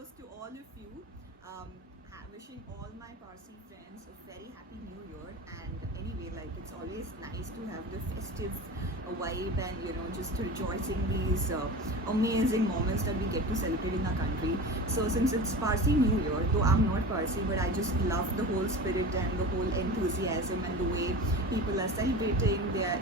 here's to all of you. Wishing all my Parsi friends a very happy new year. And anyway, like it's always nice to have the festive vibe and just rejoicing these amazing moments that we get to celebrate in our country. So since it's Parsi New Year, though I'm not Parsi, but I just love the whole spirit and the whole enthusiasm and the way people are celebrating. They are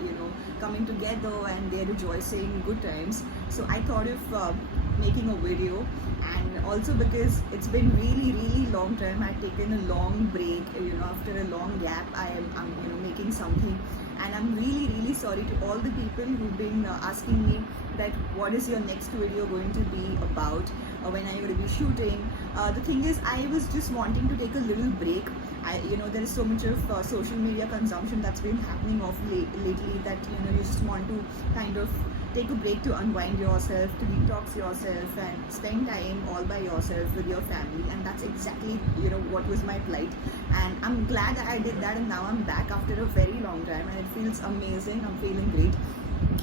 coming together and they're rejoicing good times. So I thought of making a video, and also because it's been really long time. I've taken a long break, after a long gap I'm making something, and I'm really sorry to all the people who've been asking me that what is your next video going to be about, when are you going to be shooting. The thing is, I was just wanting to take a little break. There is so much of social media consumption that's been happening lately that you just want to kind of take a break to unwind yourself, to detox yourself and spend time all by yourself with your family. And that's exactly what was my plight, and I'm glad that I did that, and now I'm back after a very long time and it feels amazing. I'm feeling great,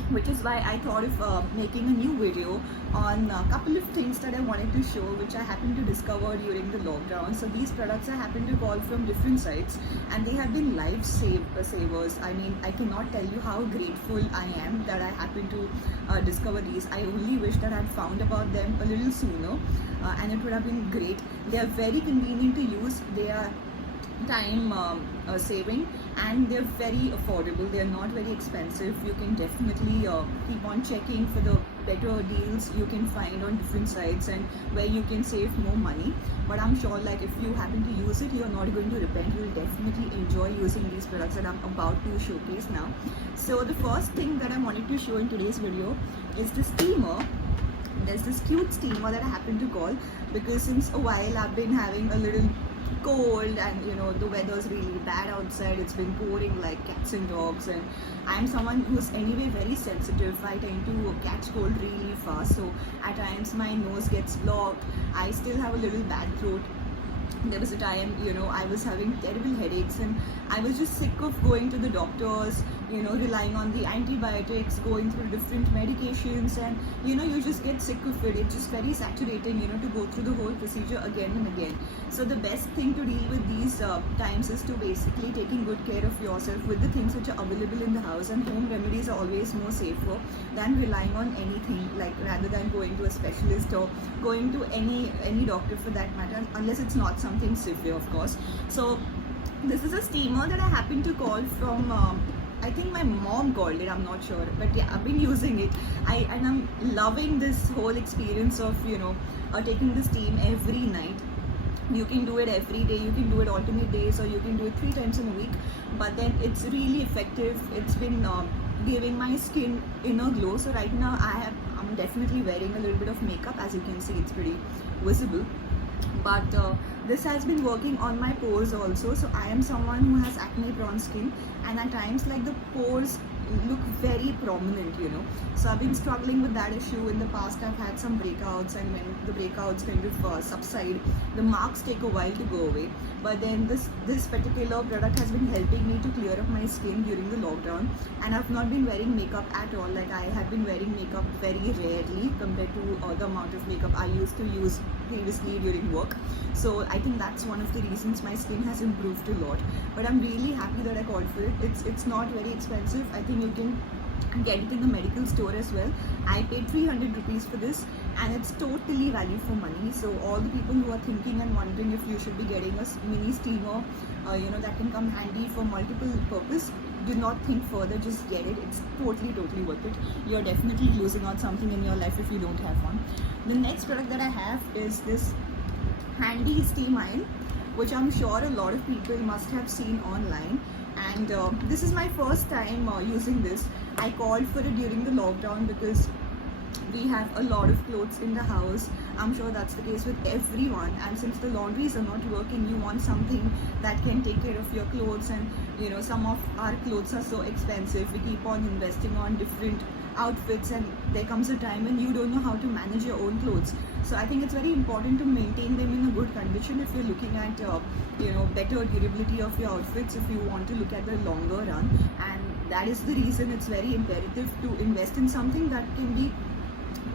which is why I thought of making a new video on a couple of things that I wanted to show, which I happened to discover during the lockdown. So these products I happened to call from different sites, and they have been savers. I mean, I cannot tell you how grateful I am that I happened to discover these. I only wish that I'd found about them a little sooner, and it would have been great. They are very convenient to use. They are time saving, and they're very affordable. They're not very expensive. You can definitely keep on checking for the better deals you can find on different sites and where you can save more money. But I'm sure, like, if you happen to use it, you're not going to repent. You'll definitely enjoy using these products that I'm about to showcase now. So the first thing that I wanted to show in today's video is the steamer. There's this cute steamer that I happen to call, because since a while I've been having a little cold, and the weather's really bad outside. It's been pouring like cats and dogs, and I'm someone who's anyway very sensitive. I tend to catch cold really fast, so at times my nose gets blocked. I still have a little bad throat. There was a time, I was having terrible headaches, and I was just sick of going to the doctors, relying on the antibiotics, going through different medications, and you just get sick of it. It's just very saturating, to go through the whole procedure again and again. So the best thing to deal with these times is to basically taking good care of yourself with the things which are available in the house, and home remedies are always more safer than relying on anything, like rather than going to a specialist or going to any doctor for that matter, unless it's not something severe, of course. So this is a steamer that I happen to call from I think my mom called it, I'm not sure, but yeah, I've been using it. And I'm loving this whole experience of taking the steam every night. You can do it every day, you can do it alternate days, or you can do it 3 times in a week, but then it's really effective. It's been giving my skin inner glow. So right now I'm definitely wearing a little bit of makeup. As you can see, it's pretty visible, but this has been working on my pores also. So I am someone who has acne prone skin, and at times, like, the pores look very prominent, so I've been struggling with that issue. In the past I've had some breakouts, and when the breakouts kind of subside, the marks take a while to go away. But then this particular product has been helping me to clear up my skin during the lockdown, and I've not been wearing makeup at all. Like, I have been wearing makeup very rarely compared to the amount of makeup I used to use previously during work. So I think that's one of the reasons my skin has improved a lot. But I'm really happy that I called for it. It's not very expensive. I think you can get it in the medical store as well. I paid 300 rupees for this, and it's totally value for money. So all the people who are thinking and wondering if you should be getting a mini steamer, that can come handy for multiple purpose, do not think further, just get it. It's totally worth it. You're definitely losing out something in your life if you don't have one. The next product that I have is this handy steam iron, which I'm sure a lot of people must have seen online. And this is my first time using this. I called for it during the lockdown because we have a lot of clothes in the house. I'm sure that's the case with everyone, and since the laundries are not working, you want something that can take care of your clothes. And some of our clothes are so expensive. We keep on investing on different outfits, and there comes a time when you don't know how to manage your own clothes. So I think it's very important to maintain them in a good condition if you're looking at better durability of your outfits, if you want to look at the longer run. And that is the reason it's very imperative to invest in something that can be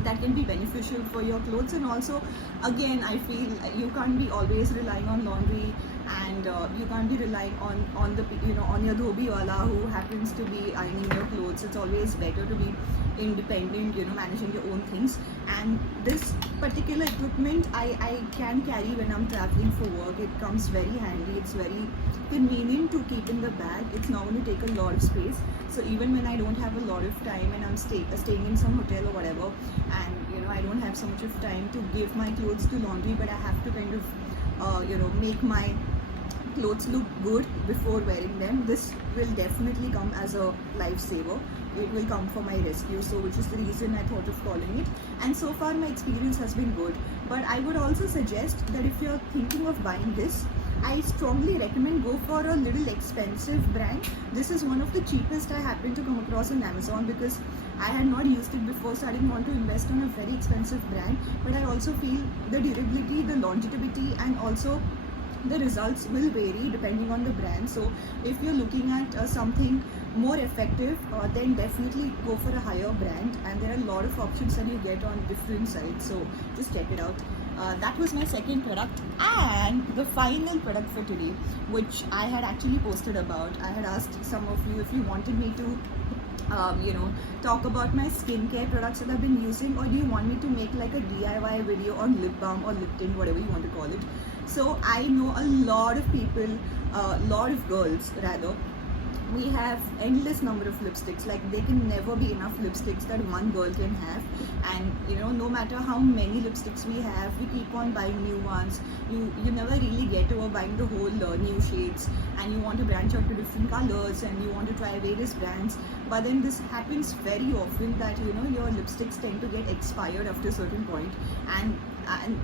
that can be beneficial for your clothes. And also, again, I feel you can't be always relying on laundry, and you can't be relying on the on your dhobi wala who happens to be ironing your clothes. It's always better to be independent, managing your own things. And this particular equipment I can carry when I'm traveling for work. It comes very handy. It's very convenient to keep in the bag. It's not going to take a lot of space. So even when I don't have a lot of time and I'm staying in some hotel or whatever, and I don't have so much of time to give my clothes to laundry, but I have to kind of make my clothes look good before wearing them, this will definitely come as a lifesaver. It will come for my rescue, so which is the reason I thought of calling it. And so far my experience has been good, but I would also suggest that if you're thinking of buying this, I strongly recommend go for a little expensive brand. This is one of the cheapest I happened to come across on Amazon, because I had not used it before, so I didn't want to invest on a very expensive brand. But I also feel the durability, the longevity, and also the results will vary depending on the brand. So if you're looking at something more effective, then definitely go for a higher brand, and there are a lot of options that you get on different sites, so just check it out. That was my second product. And the final product for today, which I had actually posted about, I had asked some of you if you wanted me to talk about my skincare products that I've been using, or do you want me to make like a DIY video on lip balm or lip tint, whatever you want to call it. So I know a lot of people, lot of girls rather, we have endless number of lipsticks. Like, there can never be enough lipsticks that one girl can have. And no matter how many lipsticks we have, we keep on buying new ones. You never really get over buying the whole new shades, and you want to branch out to different colors, and you want to try various brands. But then this happens very often that your lipsticks tend to get expired after a certain point, and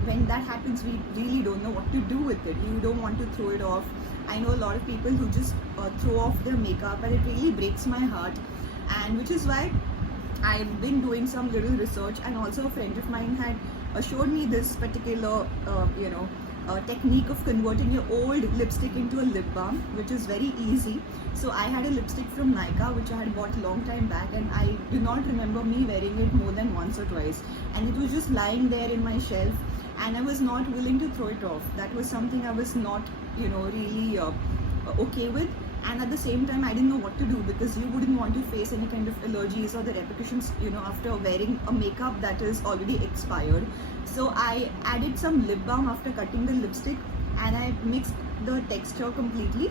when that happens, we really don't know what to do with it. You don't want to throw it off. I know a lot of people who just throw off their makeup, and it really breaks my heart. And which is why I've been doing some little research, and also a friend of mine had showed me this particular technique of converting your old lipstick into a lip balm, which is very easy. So I had a lipstick from Nykaa which I had bought a long time back, and I do not remember me wearing it more than once or twice, and it was just lying there in my shelf, and I was not willing to throw it off. That was something I was not really okay with. And at the same time, I didn't know what to do, because you wouldn't want to face any kind of allergies or the repercussions after wearing a makeup that is already expired. So I added some lip balm after cutting the lipstick, and I mixed the texture completely,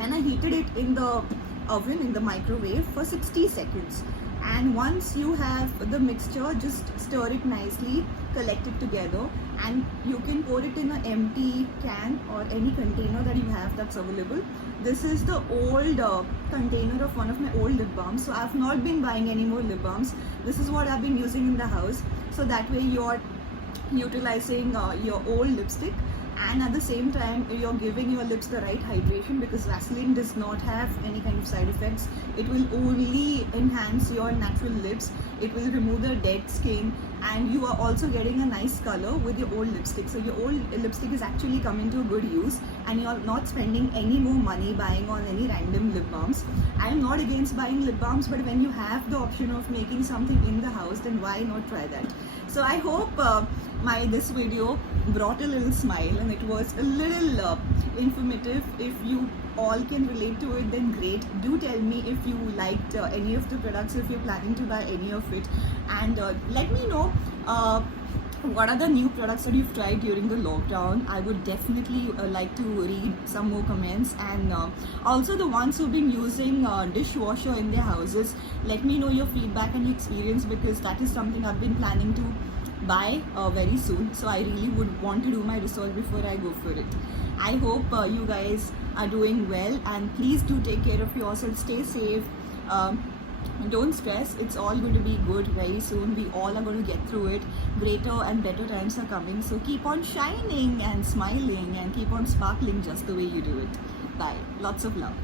and I heated it in the oven, in the microwave, for 60 seconds. And once you have the mixture, just stir it nicely, collect it together, and you can pour it in an empty can or any container that you have that's available. This is the old container of one of my old lip balms, so I've not been buying any more lip balms. This is what I've been using in the house, so that way you're utilizing your old lipstick, and at the same time you're giving your lips the right hydration, because Vaseline does not have any kind of side effects. It will only enhance your natural lips. It will remove the dead skin, and you are also getting a nice color with your old lipstick. So your old lipstick is actually coming to good use, and you're not spending any more money buying on any random lip balms. I am not against buying lip balms, but when you have the option of making something in the house, then why not try that? So I hope this video brought a little smile, and it was a little informative. If you all can relate to it, then great. Do tell me if you liked any of the products, if you're planning to buy any of it, and let me know what are the new products that you've tried during the lockdown. I would definitely like to read some more comments, and also the ones who've been using dishwasher in their houses. Let me know your feedback and your experience, because that is something I've been planning to buy very soon. So I really would want to do my research before I go for it. I hope you guys are doing well, and please do take care of yourself. Stay safe. Don't stress. It's all going to be good very soon. We all are going to get through it. Greater and better times are coming. So keep on shining and smiling, and keep on sparkling just the way you do it. Bye. Lots of love.